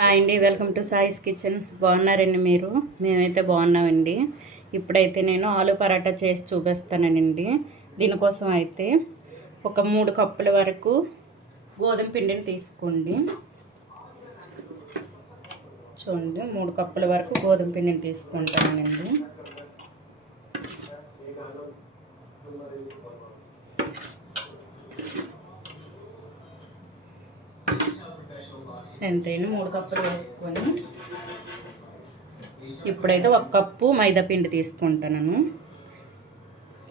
Hi అండి, welcome to సాయిస్ kitchen. బాగున్నారండి మీరు? మేమైతే బాగున్నామండి. ఇప్పుడైతే నేను ఆలు పరాటా చేసి చూపిస్తానండి. దీనికోసం అయితే ఒక 3 కప్పుల వరకు గోధుమ పిండిని తీసుకోండి. చూడండి, 3 కప్పుల వరకు గోధుమ పిండిని తీసుకుంటానండి. ఎంతైనా 3 కప్పులు వేసుకొని ఇప్పుడైతే 1 కప్పు మైదా పిండి తీసుకుంటాను.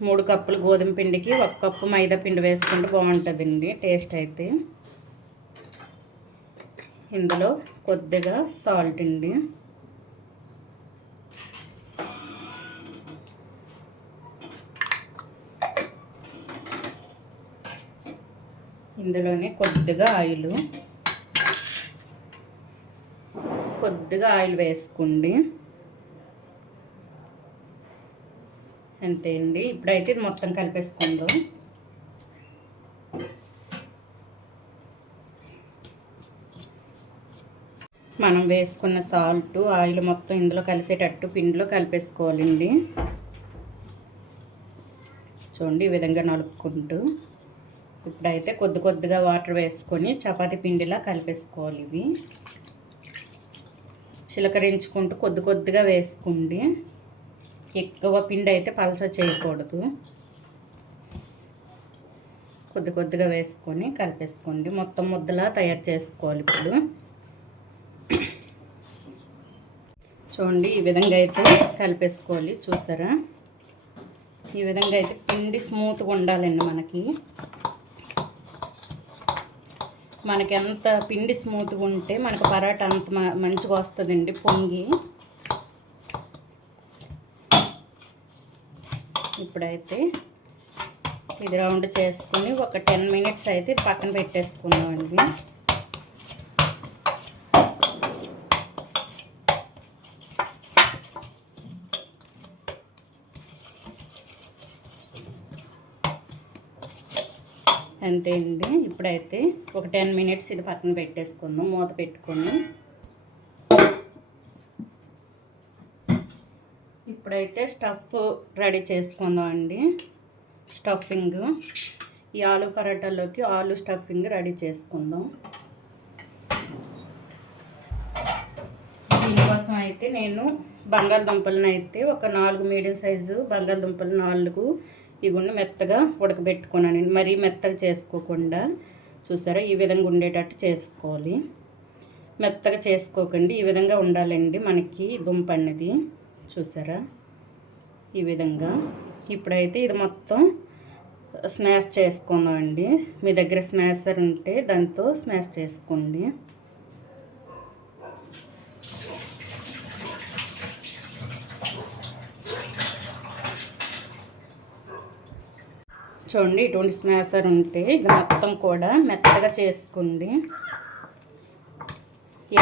3 కప్పులు గోధుమ పిండికి 1 కప్పు మైదా పిండి వేసుకుంటే బాగుంటుందండి టేస్ట్ అయితే. ఇందులో కొద్దిగా సాల్ట్ అండి, ఇందులోనే కొద్దిగా ఆయిల్ వేసుకోండి. అంతే అండి. ఇప్పుడైతే ఇది మొత్తం కలిపేసుకుందాం. మనం వేసుకున్న సాల్ట్ ఆయిల్ మొత్తం ఇందులో కలిసేటట్టు పిండిలో కలిపేసుకోవాలండి. చూడండి, ఈ విధంగా నలుపుకుంటూ ఇప్పుడైతే కొద్దిగా వాటర్ వేసుకొని చపాతీ పిండిలా కలిపేసుకోవాలి. ఇవి చిలకరించుకుంటూ కొద్దిగా వేసుకోండి. ఎక్కువ పిండి అయితే పలచ చేయకూడదు. కొద్దిగా వేసుకొని కలిపేసుకోండి. మొత్తం ముద్దలా తయారు చేసుకోవాలి. ఇప్పుడు చూడండి, ఈ విధంగా అయితే కలిపేసుకోవాలి. చూసారా, ఈ విధంగా అయితే పిండి స్మూత్గా ఉండాలండి. మనకి ఎంత పిండి స్మూత్గా ఉంటే మనకు పరాటా అంత మంచిగా వస్తుందండి పొంగి. ఇప్పుడైతే ఇది రౌండ్ చేసుకుని ఒక 10 మినిట్స్ అయితే పక్కన పెట్టేసుకుందామండి. అంతే అండి. ఇప్పుడైతే ఒక 10 మినిట్స్ ఇది పక్కన పెట్టేసుకుందాం, మూత పెట్టుకొని. ఇప్పుడైతే స్టఫ్ రెడీ చేసుకుందాం అండి. స్టఫింగ్, ఈ ఆలు పరాటాలోకి ఆలు స్టఫింగ్ రెడీ చేసుకుందాం. దీనికోసం అయితే నేను బంగాళదుంపలను అయితే ఒక 4 మీడియం సైజు బంగాళదుంపలు 4 ఇగుండి మెత్తగా ఉడకబెట్టుకున్నాను. మరీ మెత్తగా చేసుకోకుండా, చూసారా, ఈ విధంగా ఉండేటట్టు చేసుకోవాలి. మెత్తగా చేసుకోకండి, ఈ విధంగా ఉండాలండి మనకి దుంప అనేది. చూసారా, ఈ విధంగా. ఇప్పుడైతే ఇది మొత్తం స్మాష్ చేసుకుందామండి. మీ దగ్గర స్మాషర్ ఉంటే దాంతో స్మాష్ చేసుకోండి. చూడండి, ఇటువంటి స్మాషర్ ఉంటే ఇది మొత్తం కూడా మెత్తగా చేసుకోండి.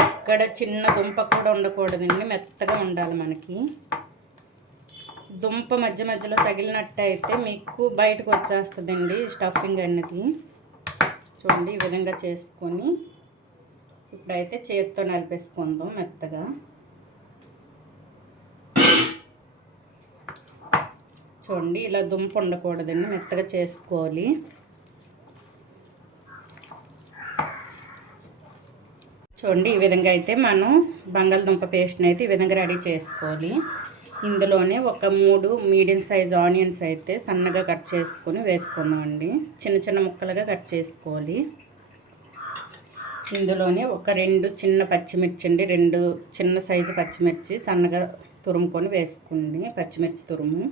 ఎక్కడ చిన్న దుంప కూడా ఉండకూడదండి, మెత్తగా ఉండాలి మనకి. దుంప మధ్యలో తగిలినట్టు అయితే మీకు బయటకు వచ్చేస్తుందండి స్టఫింగ్ అనేది. చూడండి, ఈ విధంగా చేసుకొని ఇప్పుడైతే చేతితో నలిపేసుకుందాం మెత్తగా. చూడండి, ఇలా దుంప ఉండకూడదండి, మెత్తగా చేసుకోవాలి. చూడండి, ఈ విధంగా అయితే మనం బంగాళదుంప పేస్ట్ని అయితే ఈ విధంగా రెడీ చేసుకోవాలి. ఇందులోనే ఒక 3 మీడియం సైజ్ ఆనియన్స్ అయితే సన్నగా కట్ చేసుకొని వేసుకుందామండి. చిన్న ముక్కలుగా కట్ చేసుకోవాలి. ఇందులోనే ఒక 2 చిన్న పచ్చిమిర్చి అండి, 2 చిన్న సైజు పచ్చిమిర్చి సన్నగా తురుముకొని వేసుకోండి. పచ్చిమిర్చి తురుము.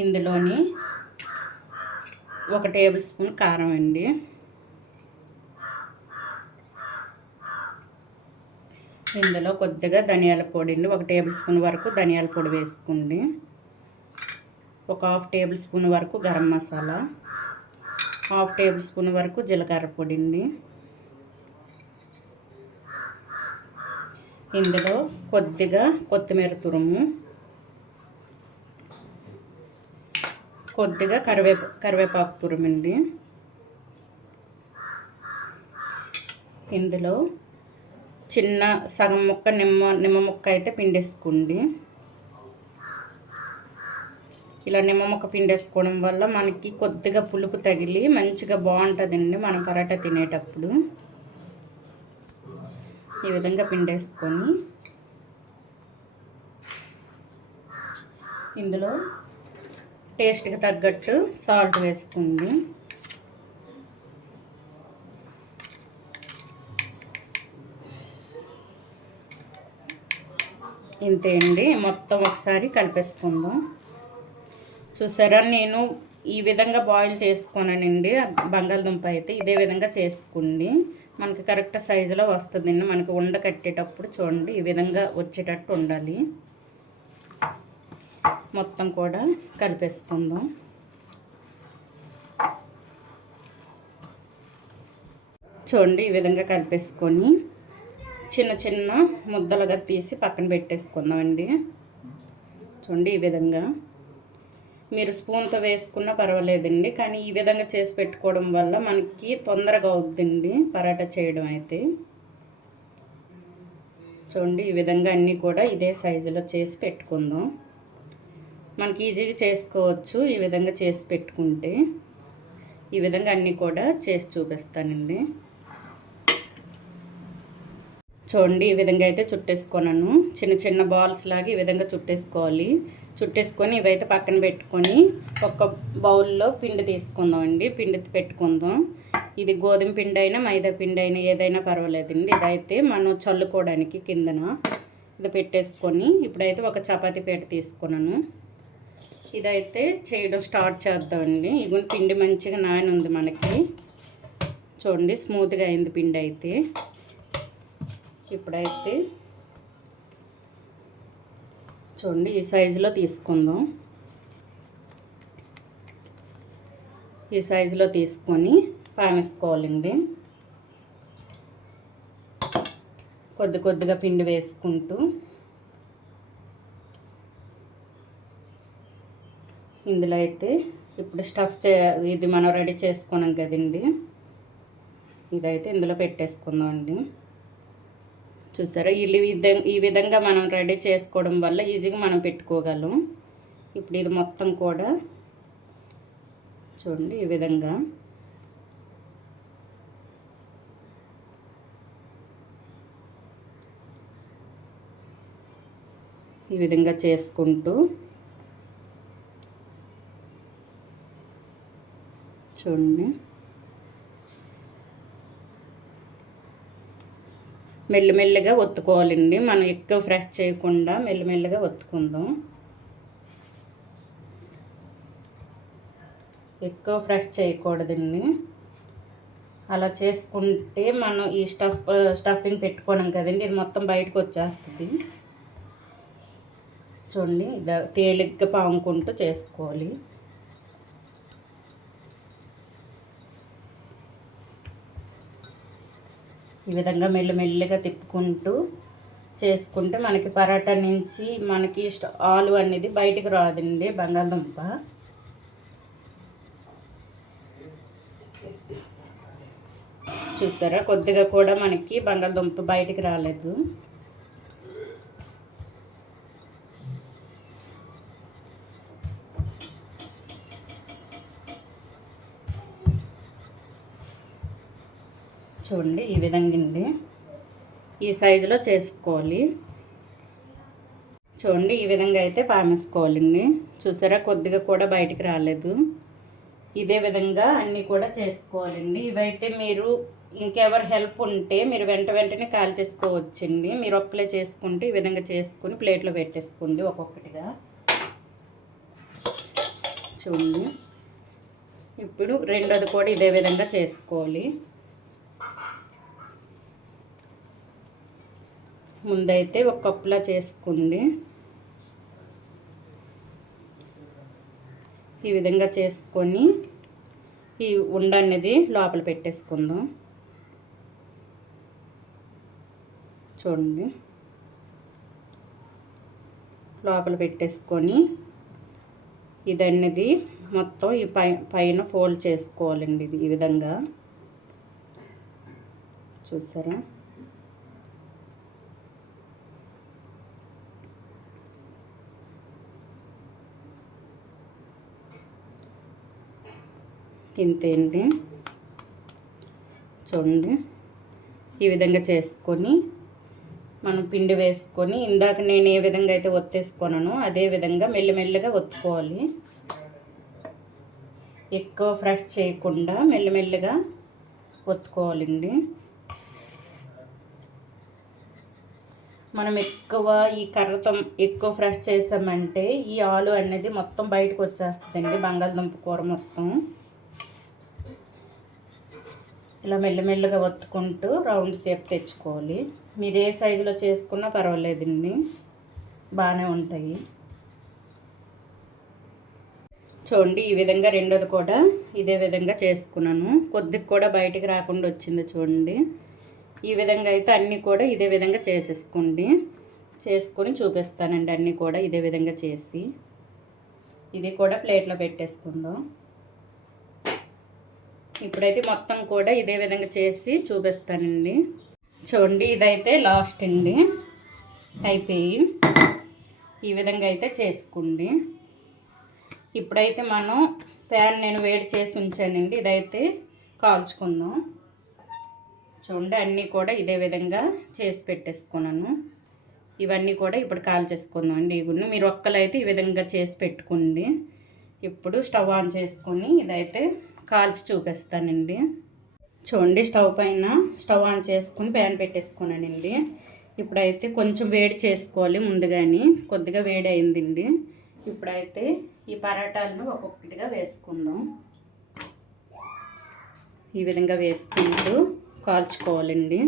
ఇందులోని 1 టేబుల్ స్పూన్ కారం అండి. ఇందులో కొద్దిగా ధనియాల పొడి అండి, 1 టేబుల్ స్పూన్ వరకు ధనియాల పొడి వేసుకోండి. ఒక 1/2 టేబుల్ స్పూన్ వరకు గరం మసాలా, 1/2 టేబుల్ స్పూన్ వరకు జీలకర్ర పొడి అండి. ఇందులో కొద్దిగా కొత్తిమీర తురుము, కొద్దిగా కరివేపాకు తురుమండి. ఇందులో చిన్న సగం ముక్క నిమ్మ ముక్క అయితే పిండేసుకోండి. ఇలా నిమ్మ ముక్క పిండేసుకోవడం వల్ల మనకి కొద్దిగా పులుపు తగిలి మంచిగా బాగుంటుందండి మనం పరాటా తినేటప్పుడు. ఈ విధంగా పిండేసుకొని ఇందులో టేస్ట్కి తగ్గట్టు సాల్ట్ వేసుకోండి. ఇంతే అండి, మొత్తం ఒకసారి కలిపేసుకుందాం. చూసారా, నేను ఈ విధంగా బాయిల్ చేసుకోనండి బంగాళదుంప అయితే. ఇదే విధంగా చేసుకోండి, మనకి కరెక్ట్ సైజులో వస్తుందండి. మనకి ఉండ కట్టేటప్పుడు చూడండి ఈ విధంగా వచ్చేటట్టు ఉండాలి. మొత్తం కూడా కలిపేసుకుందాం. చూడండి ఈ విధంగా కలిపేసుకొని చిన్న చిన్న ముద్దలుగా తీసి పక్కన పెట్టేసుకుందామండి. చూడండి ఈ విధంగా మీరు స్పూన్తో వేసుకున్నా పర్వాలేదండి, కానీ ఈ విధంగా చేసి పెట్టుకోవడం వల్ల మనకి తొందరగా అవుతుందండి పరాటా చేయడం అయితే. చూడండి ఈ విధంగా అన్నీ కూడా ఇదే సైజులో చేసి పెట్టుకుందాం. మనకి ఈజీగా చేసుకోవచ్చు ఈ విధంగా చేసి పెట్టుకుంటే. ఈ విధంగా అన్నీ కూడా చేసి చూపిస్తానండి. చూడండి ఈ విధంగా అయితే చుట్టేసుకున్నాను. చిన్న చిన్న బాల్స్ లాగా ఈ విధంగా చుట్టేసుకోవాలి. చుట్టేసుకొని ఇవైతే పక్కన పెట్టుకొని ఒక బౌల్లో పిండి తీసుకుందాం అండి. పిండి పెట్టుకుందాం. ఇది గోధుమ పిండి అయినా మైదా పిండి అయినా ఏదైనా పర్వాలేదండి. ఇదైతే మనం చల్లుకోవడానికి కిందన ఇది పెట్టేసుకొని ఇప్పుడైతే ఒక చపాతీ పీట తీసుకున్నాను. ఇదైతే చేయడం స్టార్ట్ చేద్దామండి. ఇగో పిండి మంచిగా నాని ఉంది మనకి. చూడండి స్మూత్గా అయింది పిండి అయితే. ఇప్పుడైతే చూడండి ఈ సైజులో తీసుకుందాం. ఈ సైజులో తీసుకొని పామేసుకోవాలండి. కొద్దిగా పిండి వేసుకుంటూ ఇందులో అయితే ఇప్పుడు ఇది మనం రెడీ చేసుకున్నాం కదండి, ఇదైతే ఇందులో పెట్టేసుకుందాం అండి. చూసారా, ఈ విధంగా మనం రెడీ చేసుకోవడం వల్ల ఈజీగా మనం పెట్టుకోగలం. ఇప్పుడు ఇది మొత్తం కూడా చూడండి ఈ విధంగా చేసుకుంటూ చూడండి మెల్లమెల్లగా ఒత్తుకోవాలండి. మనం ఎక్కువ ఫ్రెష్ చేయకుండా మెల్లమెల్లగా ఒత్తుకుందాం. ఎక్కువ ఫ్రెష్ చేయకూడదండి. అలా చేసుకుంటే మనం ఈ స్టఫింగ్ పెట్టుకోవడం కదండి, ఇది మొత్తం బయటకు వచ్చేస్తుంది. చూడండి తేలిగ్గా పాముకుంటూ చేసుకోవాలి. ఈ విధంగా మెల్లమెల్లగా తిప్పుకుంటూ చేసుకుంటే మనకి పరాటా నుంచి మనకి ఆలు అనేది బయటికి రాదండి బంగాళదుంప. చూసారా, కొద్దిగా కూడా మనకి బంగాళదుంప బయటికి రాలేదు. చూడండి ఈ విధంగా అండి, ఈ సైజులో చేసుకోవాలి. చూడండి ఈ విధంగా అయితే పామేసుకోవాలండి. చూసారా, కొద్దిగా కూడా బయటికి రాలేదు. ఇదే విధంగా అన్నీ కూడా చేసుకోవాలండి. ఇవైతే మీరు ఇంకెవరు హెల్ప్ ఉంటే మీరు వెంటనే కాల్ చేసుకోవచ్చండి. మీరు ఒక్కలే చేసుకుంటే ఈ విధంగా చేసుకుని ప్లేట్లో పెట్టేసుకోండి ఒక్కొక్కటిగా. చూడండి ఇప్పుడు రెండోది కూడా ఇదే విధంగా చేసుకోవాలి. ముందైతే ఒక కప్పులా చేసుకోండి. ఈ విధంగా చేసుకొని ఈ ఉండ అనేది లోపల పెట్టేసుకుందాం. చూడండి లోపల పెట్టేసుకొని ఇదన్నది మొత్తం ఈ పైన ఫోల్డ్ చేసుకోవాలండి. ఇది ఈ విధంగా చూసారా, ఇంతే అండి. చూడండి ఈ విధంగా చేసుకొని మనం పిండి వేసుకొని ఇందాక నేను ఏ విధంగా అయితే ఒత్తేసుకున్నానో అదే విధంగా మెల్లమెల్లగా ఒత్తుకోవాలి. ఎక్కువ ఫ్రెష్ చేయకుండా మెల్లమెల్లగా ఒత్తుకోవాలండి. మనం ఎక్కువ ఈ కర్రతో ఎక్కువ ఫ్రెష్ చేసామంటే ఈ ఆలు అనేది మొత్తం బయటకు వచ్చేస్తుందండి, బంగాళదుంప కూర మొత్తం. ఇలా మెల్లమెల్లగా ఒత్తుకుంటూ రౌండ్ షేప్ తెచ్చుకోవాలి. మీరు ఏ సైజులో చేసుకున్నా పర్వాలేదండి, బాగానే ఉంటాయి. చూడండి ఈ విధంగా రెండోది కూడా ఇదే విధంగా చేసుకున్నాను. కొద్దిగా కూడా బయటికి రాకుండా వచ్చింది చూడండి. ఈ విధంగా అయితే అన్నీ కూడా ఇదే విధంగా చేసేసుకోండి. చేసుకొని చూపిస్తానండి అన్నీ కూడా ఇదే విధంగా చేసి. ఇది కూడా ప్లేట్లో పెట్టేసుకుందాం. ఇప్పుడైతే మొత్తం కూడా ఇదే విధంగా చేసి చూపిస్తానండి. చూడండి ఇదైతే లాస్ట్ అండి, అయిపోయి ఈ విధంగా అయితే చేసుకోండి. ఇప్పుడైతే మనం ప్యాన్ నేను వేడి చేసి ఉంచానండి, ఇదైతే కాల్చుకుందాం. చూడండి అన్నీ కూడా ఇదే విధంగా చేసి పెట్టేసుకున్నాను. ఇవన్నీ కూడా ఇప్పుడు కాల్చేసుకుందాం అండి. ఇగును మీరు ఒక్కలైతే ఈ విధంగా చేసి పెట్టుకోండి. ఇప్పుడు స్టవ్ ఆన్ చేసుకొని ఇదైతే కాల్చి చూపిస్తానండి. చూడండి స్టవ్ ఆన్ చేసుకుని ప్యాన్ పెట్టేసుకున్నానండి. ఇప్పుడైతే కొంచెం వేడి చేసుకోవాలి ముందుగానే, కొద్దిగా వేడి అయిందండి. ఇప్పుడైతే ఈ పరాటాలను ఒక్కొక్కటిగా వేసుకుందాం. ఈ విధంగా వేసుకుంటూ కాల్చుకోవాలండి.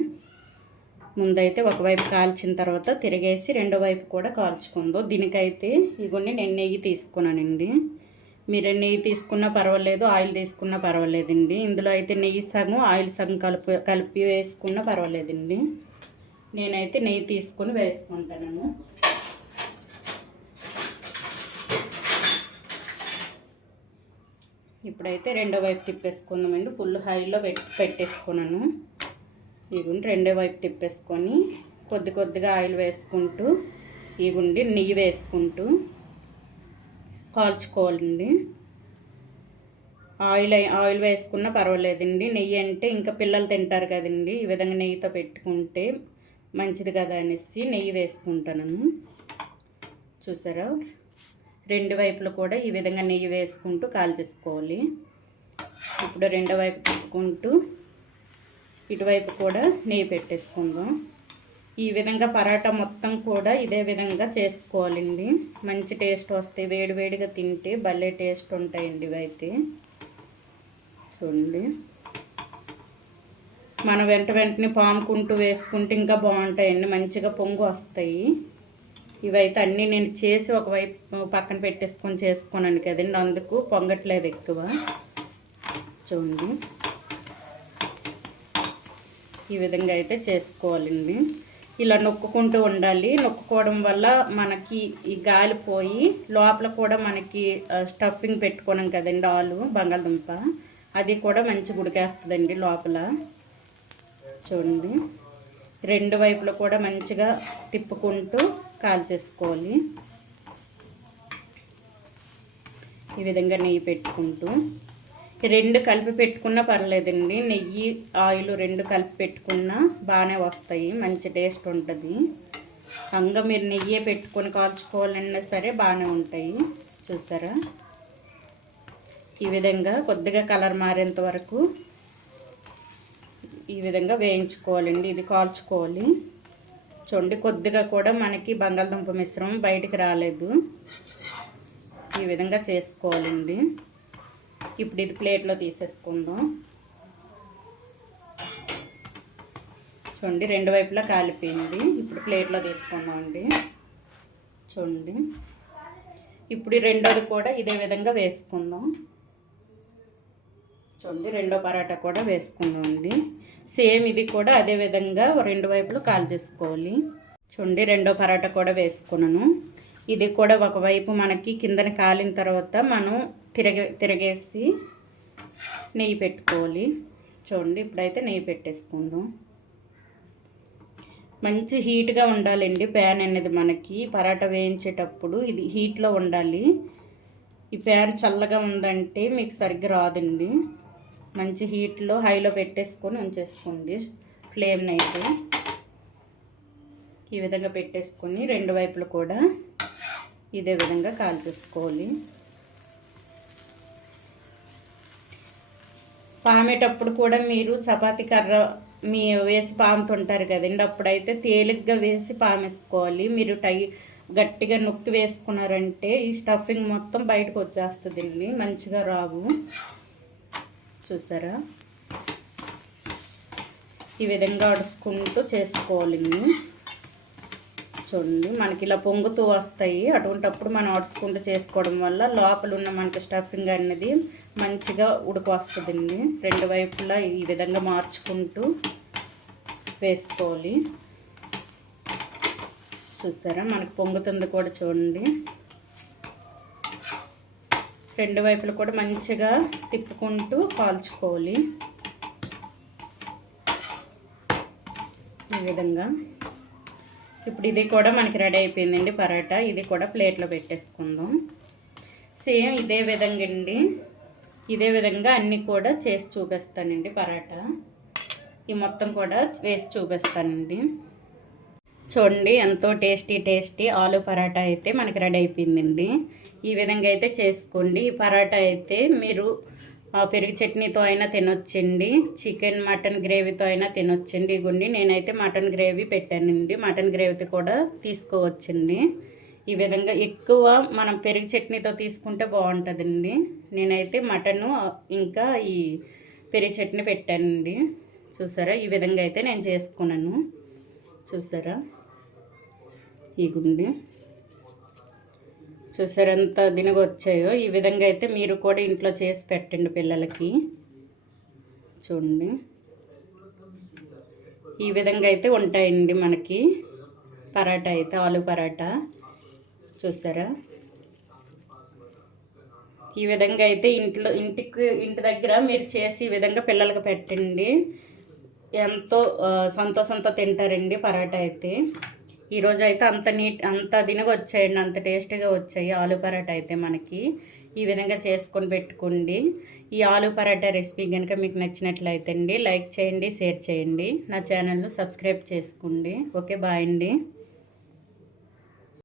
ముందైతే ఒకవైపు కాల్చిన తర్వాత తిరిగేసి రెండో వైపు కూడా కాల్చుకుందాం. దీనికైతే ఇవన్నీ నేను నెయ్యి తీసుకున్నానండి. మీరు నెయ్యి తీసుకున్నా పర్వాలేదు, ఆయిల్ తీసుకున్నా పర్వాలేదండి. ఇందులో అయితే నెయ్యి సగం ఆయిల్ సగం కలిపి వేసుకున్నా పర్వాలేదండి. నేనైతే నెయ్యి తీసుకుని వేసుకుంటాను. ఇప్పుడైతే రెండో వైపు తిప్పేసుకుందామండి. ఫుల్ హైలో పెట్టేసుకున్నాను. ఇగుండి రెండో వైపు తిప్పేసుకొని కొద్దిగా ఆయిల్ వేసుకుంటూ ఇగుండి నెయ్యి వేసుకుంటూ కాల్చుకోవాలండి. ఆయిల్ వేసుకున్నా పర్వాలేదండి. నెయ్యి అంటే ఇంకా పిల్లలు తింటారు కదండి, ఈ విధంగా నెయ్యితో పెట్టుకుంటే మంచిది కదా అనేసి నెయ్యి వేసుకుంటాను. చూసారా, రెండు వైపులు కూడా ఈ విధంగా నెయ్యి వేసుకుంటూ కాల్చేసుకోవాలి. ఇప్పుడు రెండో వైపు తిప్పుకుంటూ ఇటువైపు కూడా నెయ్యి పెట్టేసుకుందాం. ఈ విధంగా పరాటా మొత్తం కూడా ఇదే విధంగా చేసుకోవాలండి. మంచి టేస్ట్ వస్తాయి, వేడివేడిగా తింటే భలే టేస్ట్ ఉంటాయండి ఇవైతే. చూడండి మనం వెంటనే పాముకుంటూ వేసుకుంటే ఇంకా బాగుంటాయండి, మంచిగా పొంగు వస్తాయి. ఇవైతే అన్నీ నేను చేసి ఒకవైపు పక్కన పెట్టేసుకొని చేసుకున్నాను కదండి, అందుకు పొంగట్లేదు ఎక్కువ. చూడండి ఈ విధంగా అయితే చేసుకోవాలండి. ఇలా నొక్కుకుంటూ ఉండాలి. నొక్కుకోవడం వల్ల మనకి ఈ గాలి పోయి లోపల కూడా మనకి స్టఫింగ్ పెట్టుకున్నాం కదండి, ఆలు బంగాళదుంప, అది కూడా మంచిగా ఉడికేస్తుందండి లోపల. చూడండి రెండు వైపులు కూడా మంచిగా తిప్పుకుంటూ కాల్చేసుకోవాలి. ఈ విధంగా నెయ్యి పెట్టుకుంటూ రెండు కలిపి పెట్టుకున్నా పర్లేదండి. నెయ్యి ఆయిల్ రెండు కలిపి పెట్టుకున్నా బాగానే వస్తాయి, మంచి టేస్ట్ ఉంటుంది. అంగా మీరు నెయ్యే పెట్టుకొని కాల్చుకోవాలన్నా సరే బాగానే ఉంటాయి. చూసారా, ఈ విధంగా కొద్దిగా కలర్ మారేంత వరకు ఈ విధంగా వేయించుకోవాలండి. ఇది కాల్చుకోవాలి. చూడండి కొద్దిగా కూడా మనకి బంగాళదుంప మిశ్రమం బయటికి రాలేదు. ఈ విధంగా చేసుకోవాలండి. ఇప్పుడు ఇది ప్లేట్లో తీసేసుకుందాం. చూడండి రెండు వైపులా కాలిపోయింది. ఇప్పుడు ప్లేట్లో తీసుకుందాం అండి. చూడండి ఇప్పుడు రెండోది కూడా ఇదే విధంగా వేసుకుందాం. చూడండి రెండో పరాటా కూడా వేసుకుందాం అండి. సేమ్ ఇది కూడా అదే విధంగా రెండు వైపులు కాల్చేసుకోవాలి. చూడండి రెండో పరాటా కూడా వేసుకున్నాను. ఇది కూడా ఒకవైపు మనకి కిందన కాలిన తర్వాత మనం తిరగేసి నెయ్యి పెట్టుకోవాలి. చూడండి ఇప్పుడైతే నెయ్యి పెట్టేసుకుందాం. మంచి హీట్గా ఉండాలండి ప్యాన్ అనేది. మనకి పరాటా వేయించేటప్పుడు ఇది హీట్లో ఉండాలి. ఈ ప్యాన్ చల్లగా ఉందంటే మీకు సరిగ్గా రాదండి. మంచి హీట్లో హైలో పెట్టేసుకొని ఉంచేసుకోండి. ఫ్లేమ్ని అయితే ఈ విధంగా పెట్టేసుకొని రెండు వైపులు కూడా ఇదే విధంగా కాల్చేసుకోవాలి. పామేటప్పుడు కూడా మీరు చపాతీ కర్ర వేసి పాముతుంటారు కదండి, అప్పుడైతే తేలిగ్గా వేసి పామేసుకోవాలి. మీరు గట్టిగా నొక్కి వేసుకున్నారంటే ఈ స్టఫింగ్ మొత్తం బయటకు వచ్చేస్తుందండి, మంచిగా రావు. చూసారా, ఈ విధంగా అడుచుకుంటూ చేసుకోవాలి. చూడండి, మనకి ఇలా పొంగుతూ వస్తాయి. అటువంటప్పుడు మనం అడుచుకుంటూ చేసుకోవడం వల్ల లోపల ఉన్న మనకి స్టఫింగ్ అనేది మంచిగా ఉడికి వస్తుందండి. రెండు వైపులా ఈ విధంగా మార్చుకుంటూ వేసుకోవాలి. చూసారా, మనకు పొంగుతుంది కూడా చూడండి. రెండు వైపులు కూడా మంచిగా తిప్పుకుంటూ కాల్చుకోవాలి ఈ విధంగా. ఇప్పుడు ఇది కూడా మనకి రెడీ అయిపోయిందండి పరాటా. ఇది కూడా ప్లేట్లో పెట్టేసుకుందాం. సేమ్ ఇదే విధంగా అండి, ఇదే విధంగా అన్నీ కూడా చేసి చూపిస్తానండి. పరాటా ఈ మొత్తం కూడా వేసి చూపిస్తానండి. చూడండి, ఎంతో టేస్టీ ఆలు పరాటా అయితే మనకి రెడీ అయిపోయిందండి. ఈ విధంగా అయితే చేసుకోండి. ఈ పరాటా అయితే మీరు పెరుగు చట్నీతో అయినా తినొచ్చండి, చికెన్ మటన్ గ్రేవీతో అయినా తినొచ్చండి. ఇగోండి, నేనైతే మటన్ గ్రేవీ పెట్టానండి, మటన్ గ్రేవీతో కూడా తీసుకోవచ్చండి. ఈ విధంగా ఎక్కువ మనం పెరుగు చట్నీతో తీసుకుంటే బాగుంటుందండి. నేనైతే మటను ఇంకా ఈ పెరుగు చట్నీ పెట్టానండి. చూసారా, ఈ విధంగా అయితే నేను చేసుకున్నాను. చూసారా, ఇగుండి చూసారా ఎంత దినగా వచ్చాయో. ఈ విధంగా అయితే మీరు కూడా ఇంట్లో చేసి పెట్టండి పిల్లలకి. చూడండి, ఈ విధంగా అయితే ఉంటాయండి మనకి పరాటా అయితే, ఆలు పరాటా. చూసారా, ఈ విధంగా అయితే ఇంటి దగ్గర మీరు చేసి ఈ విధంగా పిల్లలకి పెట్టండి. ఎంతో సంతోషంతో తింటారండి పరాటా అయితే. ఈరోజు అయితే అంత దినగా వచ్చాయండి, అంత టేస్టీగా వచ్చాయి ఆలు పరాటా అయితే మనకి. ఈ విధంగా చేసుకొని పెట్టుకోండి. ఈ ఆలు పరాటా రెసిపీ కనుక మీకు నచ్చినట్లయితే అండి లైక్ చేయండి, షేర్ చేయండి, నా ఛానల్ను సబ్స్క్రైబ్ చేసుకోండి. ఓకే, బాయ్ అండి.